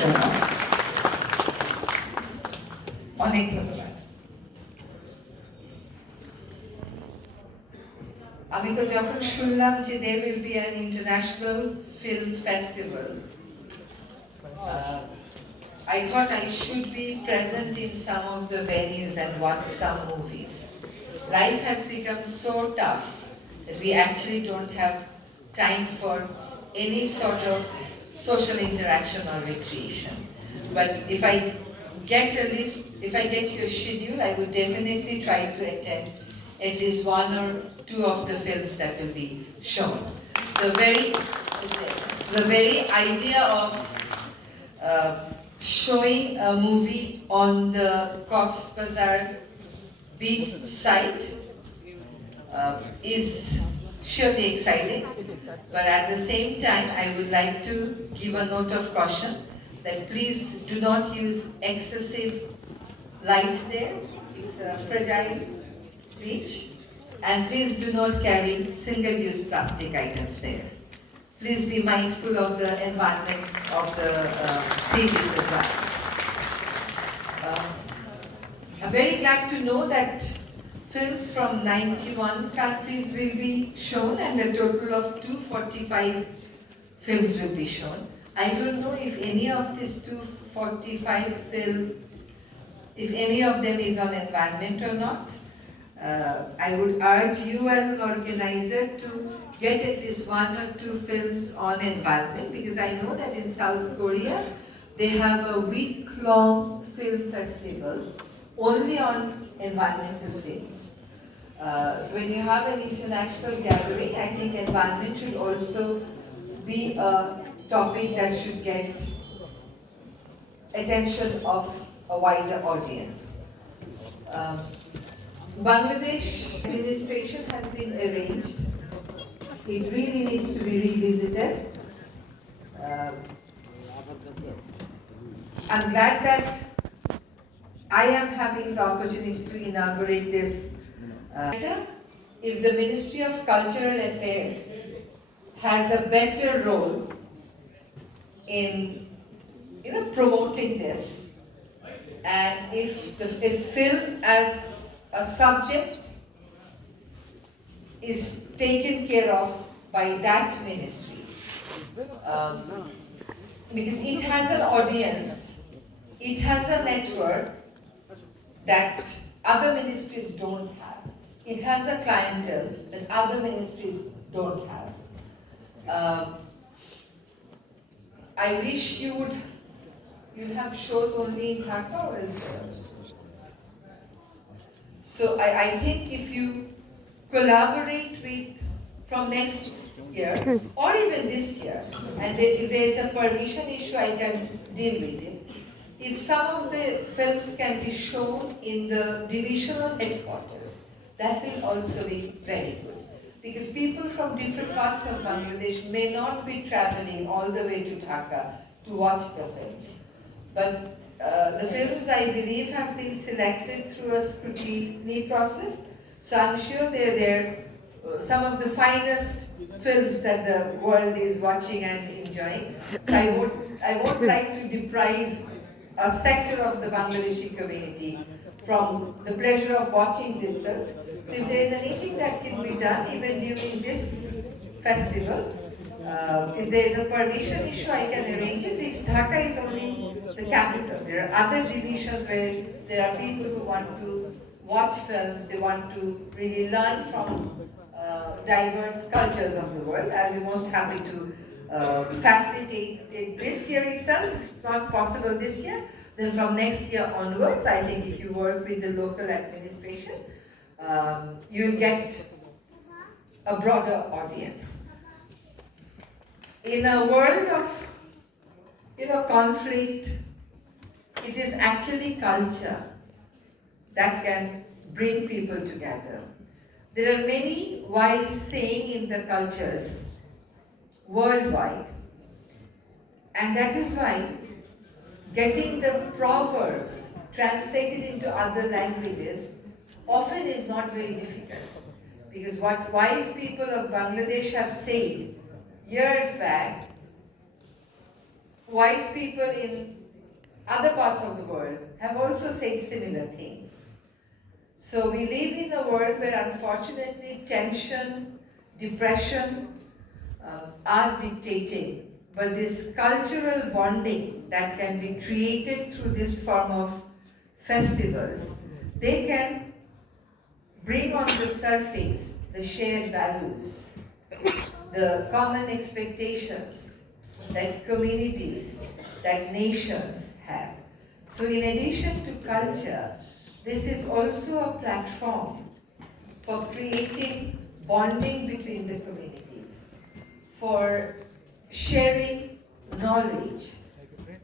জন্য অনেক ধন্যবাদ। আমি তো যখন শুনলাম যে there will be an international film festival, I thought I should be present in some of the venues and watch some movies. Life has become so tough that we actually don't have time for any sort of social interaction or recreation. But if I get your schedule, I would definitely try to attend at least one or two of the films that will be shown. The very idea of showing a movie on the Cox's Bazar beach site is surely exciting, but at the same time I would like to give a note of caution that please do not use excessive light there. It's a fragile beach, and please do not carry single-use plastic items there. Please be mindful of the environment of the sea beach as well. I'm very glad to know that films from 91 countries will be shown and a total of 245 films will be shown. I don't know if any of these 245 films, if any of them is on environment or not. I would urge you as an organizer to get at least one or two films on environment, because I know that in South Korea they have a week-long film festival only on environmental films. So when you have an international gathering, I think environment should also be a topic that should get attention of a wider audience. Bangladesh administration has been arranged. It really needs to be revisited. I'm glad that I am having the opportunity to inaugurate this. If the Ministry of Cultural Affairs has a better role in promoting this, and if film as a subject is taken care of by that ministry, because it has an audience, it has a network that other ministries don't have. It has a clientele that other ministries don't have. I wish you'd have shows only in Dhaka or elsewhere. So I think if you collaborate with from next year or even this year, and if there is a permission issue, I can deal with it. If some of the films can be shown in the divisional headquarters, that will also be very good. Because people from different parts of Bangladesh may not be traveling all the way to Dhaka to watch the films. But the films, I believe, have been selected through a scrutiny process. So I'm sure they're some of the finest films that the world is watching and enjoying. So I won't like to deprive a sector of the Bangladeshi community from the pleasure of watching these films. So if there is anything that can be done even during this festival, if there is a permission issue, I can arrange it. Because Dhaka is only the capital. There are other divisions where there are people who want to watch films, they want to really learn from diverse cultures of the world. I'll be most happy to facilitate it this year itself. If it's not possible this year, then from next year onwards, I think if you work with the local administration, you'll get a broader audience. In a world of conflict, it is actually culture that can bring people together. There are many wise sayings in the cultures worldwide, and that is why getting the proverbs translated into other languages often is not very difficult. Because what wise people of Bangladesh have said years back wise people in other parts of the world have also said similar things. So we live in a world where unfortunately tension, depression are dictating. But this cultural bonding that can be created through this form of festivals, they can bring on the surface the shared values, the common expectations that communities, that nations have. So in addition to culture, this is also a platform for creating bonding between the communities, for sharing knowledge,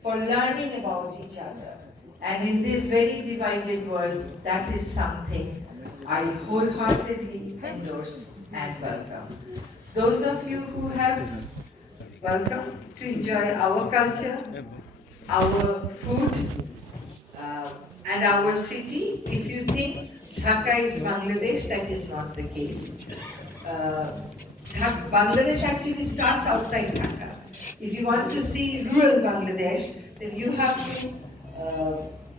for learning about each other. And in this very divided world, that is something I wholeheartedly endorse and welcome. Those of you who have welcome to enjoy our culture, our food, and our city. If you think Dhaka is Bangladesh, that is not the case. Bangladesh actually starts outside Dhaka. If you want to see rural Bangladesh, then you have to,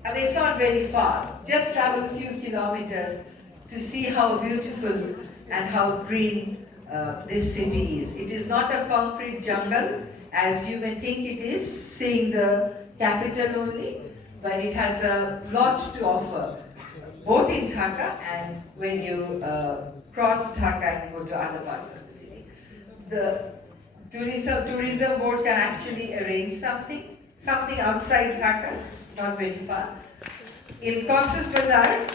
I mean, it's not very far. Just travel a few kilometers to see how beautiful and how green this city is. It is not a concrete jungle, as you may think it is, seeing the capital only, but it has a lot to offer, both in Dhaka and when you cross Dhaka and go to other parts of the city. The tourism board can actually arrange something outside Dhaka, not very far. In Cox's Bazar,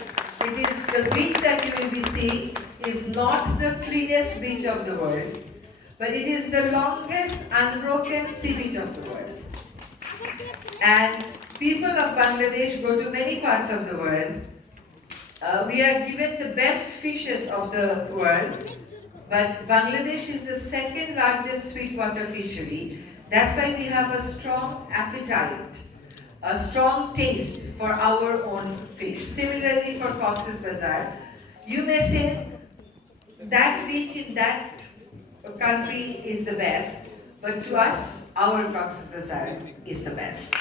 it is the beach that you will be seeing is not the cleanest beach of the world, but it is the longest unbroken sea beach of the world. And people of Bangladesh go to many parts of the world. We are given the best fishes of the world, but Bangladesh is the second largest sweetwater fishery. That's why we have a strong appetite, a strong taste for our own fish. Similarly for Cox's Bazar, you may say that beach in that country is the best, but to us, our Cox's Bazar is the best.